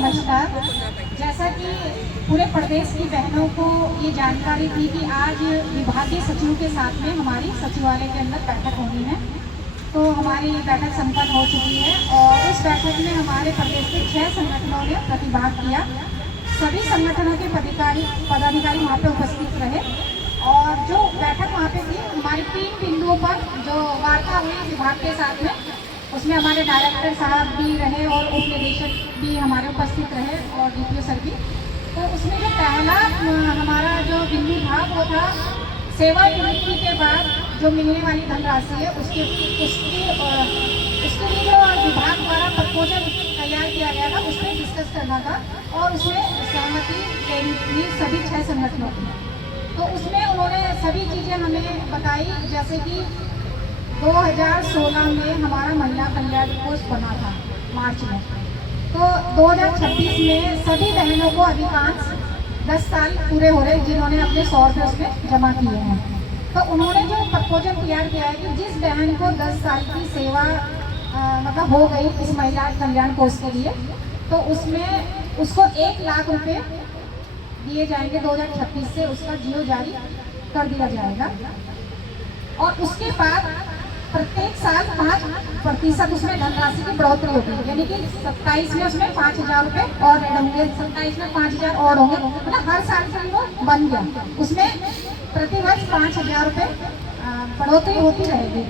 नमस्कार। जैसा कि पूरे प्रदेश की बहनों को ये जानकारी थी कि आज विभागीय सचिव के साथ में हमारी सचिवालय के अंदर बैठक होनी है, तो हमारी बैठक संपन्न हो चुकी है और उस बैठक में हमारे प्रदेश के 6 संगठनों ने प्रतिभाग किया। सभी संगठनों के पदाधिकारी वहाँ पे उपस्थित रहे और जो बैठक वहाँ पे थी हमारी 3 बिंदुओं पर जो वार्ता हुई विभाग के साथ में, उसमें हमारे डायरेक्टर साहब भी रहे और उप निदेशक भी हमारे उपस्थित रहे और डीपीओ सर भी। तो उसमें जो पहला हमारा जो बिंदु था वो था सेवानिवृत्ति के बाद जो मिलने वाली धनराशि है उसके लिए जो विभाग द्वारा प्रपोजल तैयार किया गया था उस पर डिस्कस करना था और उसमें सहमति लेनी थी सभी 6 संगठनों की। तो उसमें उन्होंने सभी चीज़ें हमें बताई, जैसे कि 2016 में हमारा महिला कल्याण कोष बना था मार्च में, तो 2026 में सभी बहनों को अधिकांश 10 साल पूरे हो रहे जिन्होंने अपने 100 रुपये उसमें जमा किए हैं। तो उन्होंने जो प्रपोजल तैयार किया है कि जिस बहन को 10 साल की सेवा मतलब हो गई इस महिला कल्याण कोष के लिए, तो उसमें उसको 1 लाख रुपये दिए जाएंगे। 2026 से उसका जियो जारी कर दिया जाएगा और उसके बाद प्रत्येक साल 5% उसमें धनराशि की बढ़ोतरी होगी, यानी कि 27 में उसमें 5,000 रुपये और ऐड होंगे, 27 में 5,000 और होंगे, मतलब हर साल से वो बन गया। उसमें प्रतिवर्ष 5,000 रुपये बढ़ोतरी होती रहेगी।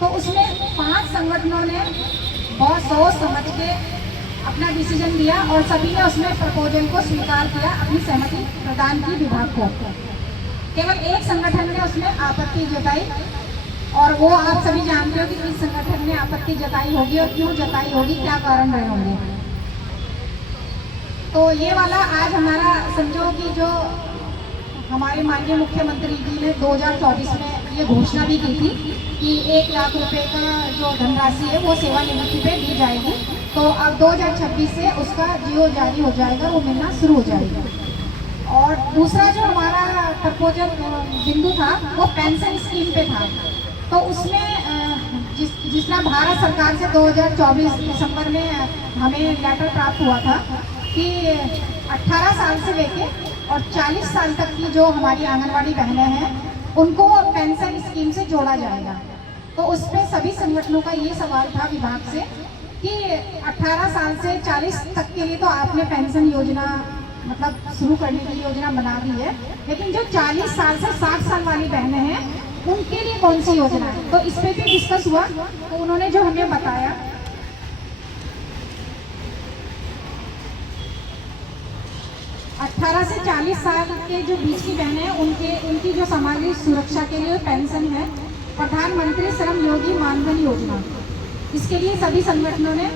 तो उसमें 5 संगठनों ने बहुत सोच समझ के अपना डिसीजन दिया और सभी ने उसमें प्रपोजल को स्वीकार किया, अपनी सहमति प्रदान की विभाग को। केवल एक संगठन ने उसमें आपत्ति जताई और वो आप सभी जानते हो कि किस संगठन ने आपत्ति जताई होगी और क्यों जताई होगी, क्या कारण रहे होंगे। तो ये वाला आज हमारा समझो कि जो हमारे माननीय मुख्यमंत्री जी ने 2024 में ये घोषणा भी की थी कि 1 लाख रुपए का जो धनराशि है वो सेवानिवृत्ति पे दी जाएगी, तो अब 2026 से उसका जियो जारी हो जाएगा, वो मिलना शुरू हो जाएगा। और दूसरा जो हमारा प्रपोजल बिंदु था वो पेंशन स्कीम पे था। तो उसमें जिस तरह भारत सरकार से 2024 दिसंबर में हमें लेटर प्राप्त हुआ था कि 18 साल से लेके और 40 साल तक की जो हमारी आंगनवाड़ी बहनें हैं उनको पेंशन स्कीम से जोड़ा जाएगा। तो उस पर सभी संगठनों का ये सवाल था विभाग से कि 18 साल से 40 तक के लिए तो आपने पेंशन योजना मतलब शुरू करने की योजना बना दी है, लेकिन जो 40 साल से 60 साल वाली बहनें हैं उनके लिए कौन सी योजना है। तो इस पे भी डिस्कस हुआ, तो उन्होंने जो हमें बताया 18 से 40 साल के जो बीच की बहनें हैं उनकी जो सामाजिक सुरक्षा के लिए पेंशन है प्रधानमंत्री श्रम योगी मानधन योजना, इसके लिए सभी संगठनों ने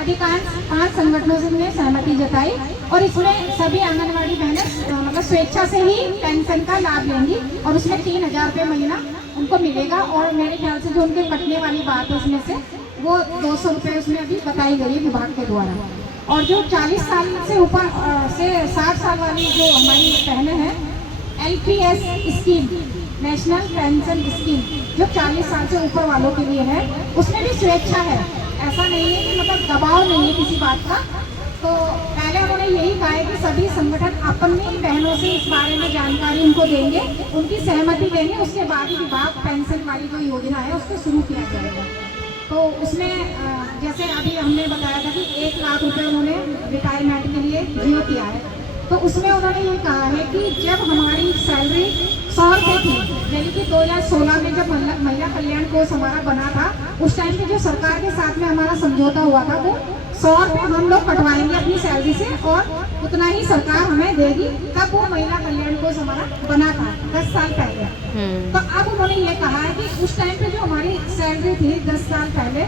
अधिकांश 5 संगठनों से सहमति जताई और इसमें सभी आंगनवाड़ी बहनें मतलब स्वेच्छा से ही पेंशन का लाभ लेंगी और उसमें 3,000 रुपये महीना उनको मिलेगा। और मेरे ख्याल से जो उनके कटने वाली बात है उसमें से वो 200 रुपये उसमें अभी बताई गई है विभाग के द्वारा। और जो 40 साल से ऊपर से 60 साल वाली जो हमारी बहनें हैं LPS scheme, national pension scheme, जो 40 साल से ऊपर वालों के लिए है, उसमें भी स्वेच्छा है, ऐसा नहीं है कि मतलब दबाव नहीं है किसी बात का। तो पहले उन्होंने यही कहा है कि सभी संगठन अपनी बहनों से इस बारे में जानकारी उनको देंगे, उनकी सहमति देंगे, उसके बाद ही विभाग पेंशन वाली जो योजना है उसको शुरू किया जाएगा। तो उसमें जैसे अभी हमने बताया था कि 1 लाख रुपये उन्होंने रिटायरमेंट के लिए जियो किया है, तो उसमें उन्होंने ये कहा है कि जब हमारी सैलरी 100 रुपये थी, यानी कि 2016 में जब महिला कल्याण कोष हमारा बना था उस टाइम पे जो सरकार के साथ में हमारा समझौता हुआ था वो 100 रुपये हम लोग कटवाएंगे अपनी सैलरी से और उतना ही सरकार हमें देगी। तब वो महिला कल्याण कोष हमारा बना था 10 साल पहले। तो अब उन्होंने ये कहा है कि उस टाइम पे जो हमारी सैलरी थी 10 साल पहले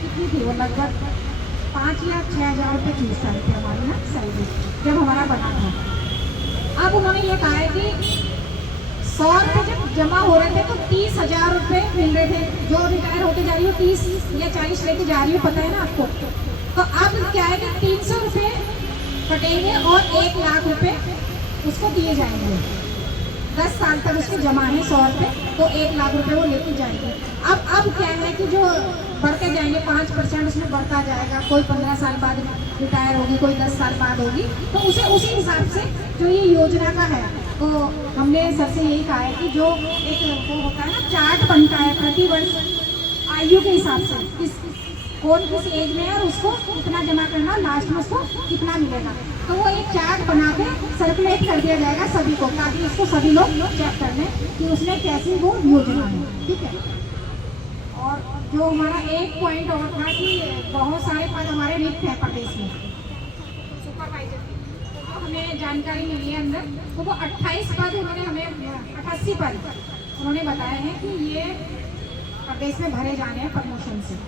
कितनी थी, वो लगभग 5 या 6,000 रुपये थी उस टाइम पे हमारी ना सैलरी जब हमारा बना था। अब उन्होंने ये कहा है कि 100 रुपये जब जमा हो रहे थे तो 30,000 रुपये मिल रहे थे, जो रिटायर होते जा रही हो 30 या 40 लेके जा रही हो, पता है ना आपको। तो अब क्या है कि 300 रुपये कटेंगे और 1 लाख रुपये उसको दिए जाएंगे। 10 साल तक उसके जमा है 100 रुपये, तो 1 लाख रुपए वो लेके जाएंगे। अब क्या है कि जो बढ़ते जाएंगे 5% उसमें बढ़ता जाएगा, कोई 15 साल बाद रिटायर होगी, कोई 10 साल बाद होगी, तो उसे उसी हिसाब से जो ये योजना का है, तो हमने सर से यही कहा है कि जो एक वो होता है ना चार्ट बनता है प्रति वर्ष आयु के हिसाब से, कौन किस एज में है और उसको कितना जमा करना, लास्ट में उसको कितना मिलेगा, तो वो एक चार्ट बना के सर्कुलेट कर दिया जाएगा सभी को, ताकि इसको सभी लोग चेक कर लें कि उसमें कैसी वो योजना है। ठीक है। और जो हमारा एक पॉइंट और था कि बहुत सारे पद हमारे रिक्त हैं प्रदेश में सुपरवाइजर, तो हमें जानकारी मिली है अंदर, तो वो 28 पद उन्होंने हमें 88 पद उन्होंने बताए हैं कि ये प्रदेश में भरे जाने हैं प्रमोशन से।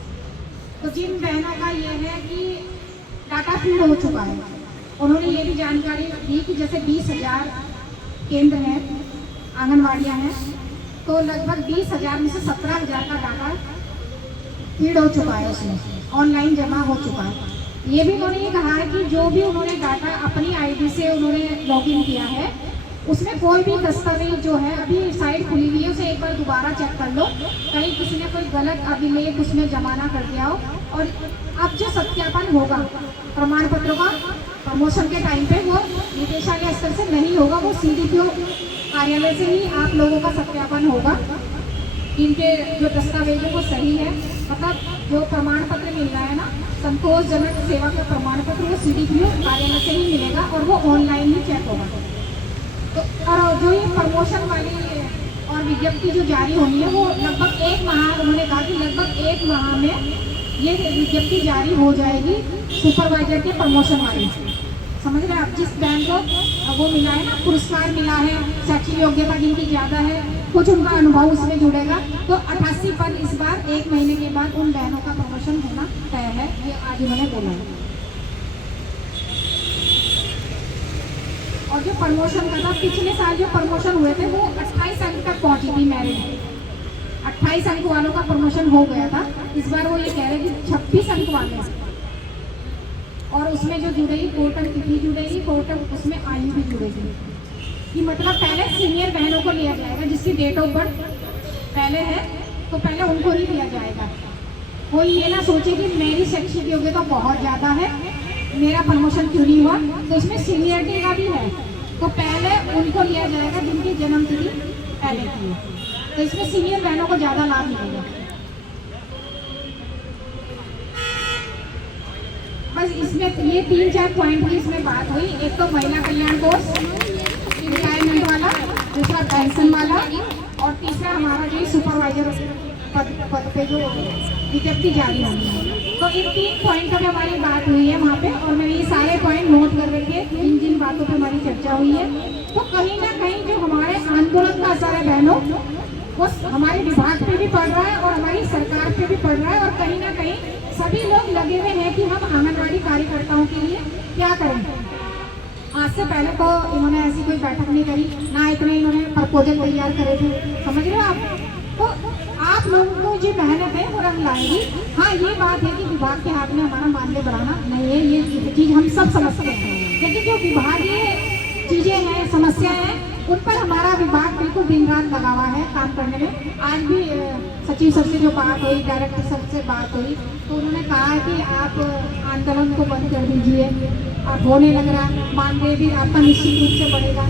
तो जिन बहनों का ये है कि डाटा फीड हो चुका है, उन्होंने ये भी जानकारी दी कि जैसे 20,000 केंद्र हैं, आंगनवाड़ियाँ हैं, तो लगभग 20,000 में से 17,000 का डाटा फीड हो चुका है, उसमें ऑनलाइन जमा हो चुका है। ये भी उन्होंने ये कहा है कि जो भी उन्होंने डाटा अपनी आईडी से उन्होंने लॉगिन किया है, उसमें कोई भी दस्तावेज जो है, अभी साइट खुली हुई है, उसे एक बार दोबारा चेक कर लो, कहीं किसी ने कोई गलत अभिलेख उसमें जमा ना कर दिया हो। और अब जो सत्यापन होगा प्रमाण पत्रों का प्रमोशन के टाइम पे, वो निदेशालय स्तर से नहीं होगा, वो CDPO कार्यालय से ही आप लोगों का सत्यापन होगा, इनके जो दस्तावेजों वो सही है, मतलब जो प्रमाण पत्र मिल रहा है ना, संतोषजनक सेवा का प्रमाण पत्र, वो CDPO कार्यालय से ही मिलेगा और वो ऑनलाइन ही चेक होगा। तो और जो ये प्रमोशन वाली और विज्ञप्ति जो जारी होनी है, वो लगभग 1 माह, उन्होंने कहा कि लगभग 1 माह में ये विज्ञप्ति जारी हो जाएगी सुपरवाइजर के प्रमोशन वाली। समझ रहे हैं आप? जिस बहन को वो मिला है ना, पुरस्कार मिला है, शैक्षिक योग्यता जिनकी ज़्यादा है, कुछ उनका अनुभव उसमें जुड़ेगा, तो 88 पद इस बार 1 महीने के बाद उन बहनों का प्रमोशन होना तय है, ये आज उन्होंने बोला है। और जो प्रमोशन का था, पिछले साल जो प्रमोशन हुए थे वो 28 अंक तक पहुंची थी मेरिट, 28 अंक वालों का प्रमोशन हो गया था। इस बार वो ये कह रहे हैं कि 26 अंक वाले, और उसमें जो जुड़ेगी कोटन तिथि जुड़ेगी, कोटन उसमें आयु भी जुड़ेगी, कि मतलब पहले सीनियर बहनों को लिया जाएगा जिसकी डेट ऑफ बर्थ पहले है, तो पहले उनको ही लिया जाएगा। कोई ये ना सोचे कि मेरी शैक्षिक योग्यता बहुत ज़्यादा है, मेरा प्रमोशन क्यों नहीं हुआ, तो इसमें सीनियरिटी का भी है, तो पहले उनको लिया जाएगा जिनकी जन्म तिथि पहले की है, तो इसमें सीनियर बहनों को ज़्यादा लाभ मिलेगा। बस इसमें ये 3-4 पॉइंट की इसमें बात हुई। एक तो महिला कल्याण कोष, रिटायरमेंट वाला, दूसरा पेंशन वाला, और तीसरा हमारा जो सुपरवाइजर पद पे जो विज्ञप्ति जारी होनी है। तो इन 3 पॉइंट पर हमारी बात हुई है वहाँ पे, और मैंने ये सारे पॉइंट नोट कर रखे, जिन बातों पे हमारी चर्चा हुई है। तो कहीं ना कहीं जो हमारे आंदोलन का असर है बहनों, वो हमारे विभाग पे भी पड़ रहा है और हमारी सरकार पे भी पड़ रहा है, और कहीं ना कहीं सभी लोग लगे हुए हैं कि हम आंगनवाड़ी कार्यकर्ताओं के लिए क्या करें। आज से पहले तो इन्होंने ऐसी कोई बैठक नहीं करी, ना इतने इन्होंने प्रपोजल तैयार करे थे, समझ रहे हो आप? तो आप लोगों को जो मेहनत है वो रंग लाएगी। हाँ, ये बात है कि विभाग के हाथ में हमारा मानदेय बढ़ाना नहीं है, ये चीज़ हम सब समझते हैं, लेकिन जो विभागीय चीज़ें हैं, समस्याएं हैं, उन पर हमारा विभाग बिल्कुल दिन रात लगा हुआ है काम करने में। आज भी सचिव सर से जो बात हुई, डायरेक्टर सर से बात हुई, तो उन्होंने कहा कि आप आंदोलन को बंद कर दीजिए, अब होने लग रहा, मानदेय भी आपका निश्चित रूप से बढ़ेगा।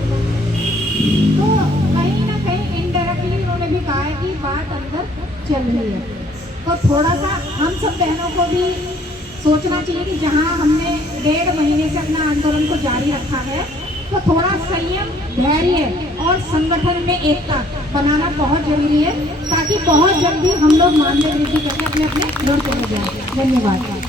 तो कहीं ना कहीं इनडायरेक्टली उन्होंने भी कहा है कि बात अंदर चल रही है। तो थोड़ा सा हम सब बहनों को भी सोचना चाहिए कि जहाँ हमने 1.5 महीने से अपना आंदोलन को जारी रखा है, तो थोड़ा संयम, धैर्य और संगठन में एकता बनाना बहुत जरूरी है, ताकि बहुत जल्दी हम लोग मानदेय वृद्धि करके अपने अपने घर चले जाएं। धन्यवाद।